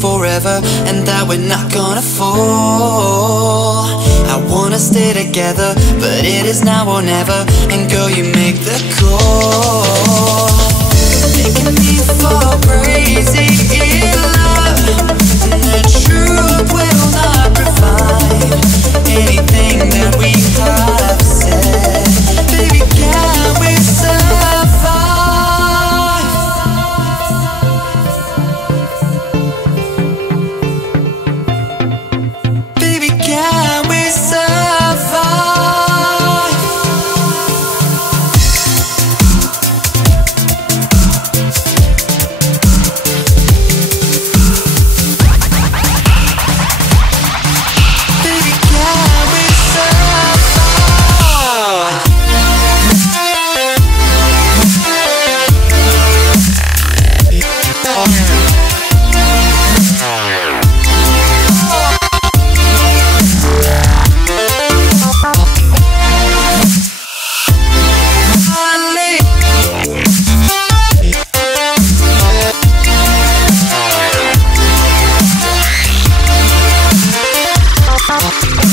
forever and that we're not gonna fall. I wanna stay together, but it is now or never. And girl, you make the call, making me fall crazy in love. And the truth will not provide anything that we have said. Baby, can we survive? Baby, can we survive? Baby, can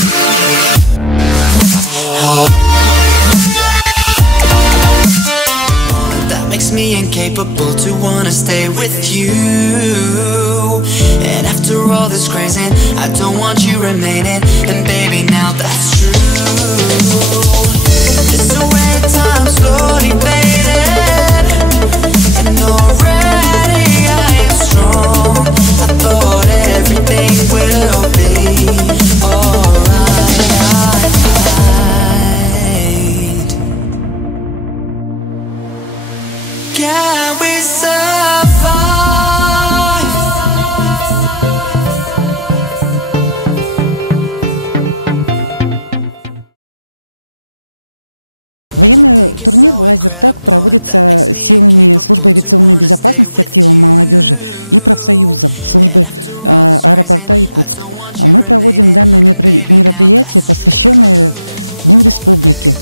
we that makes me incapable to wanna stay with you. And after all this crazy, I don't want you remaining. And baby, now that's true. It's the way time slowly faded, and already I am strong. I thought everything will be alright. Can we survive? Военный турнир «Лазертаг» проводится силами службы авиационной безопасности активом молодежи и профсоюзом службы аэропорта Якутск. Мы проводим данное мероприятие, посвященное Дню Республики.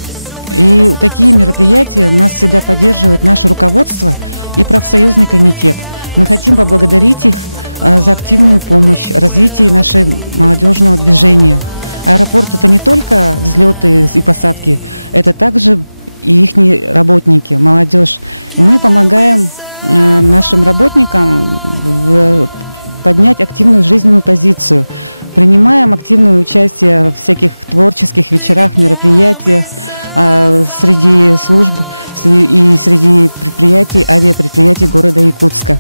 И такие мероприятия нас всегда поддерживает наше руководство и профсоюзный комитет. Мы хотим поблагодарить их за активную помощь в развитии нашего молодежного движения. Аэропорт – это не только взлеты и посадки, это также и их работники, молодежь. И мы помогаем нашим работникам поднять активную жизненную позицию. Принимаем активное участие в всяких творческих вечерах, мероприятиях среди служб и среди предприятий, авиапредприятий города Якутска.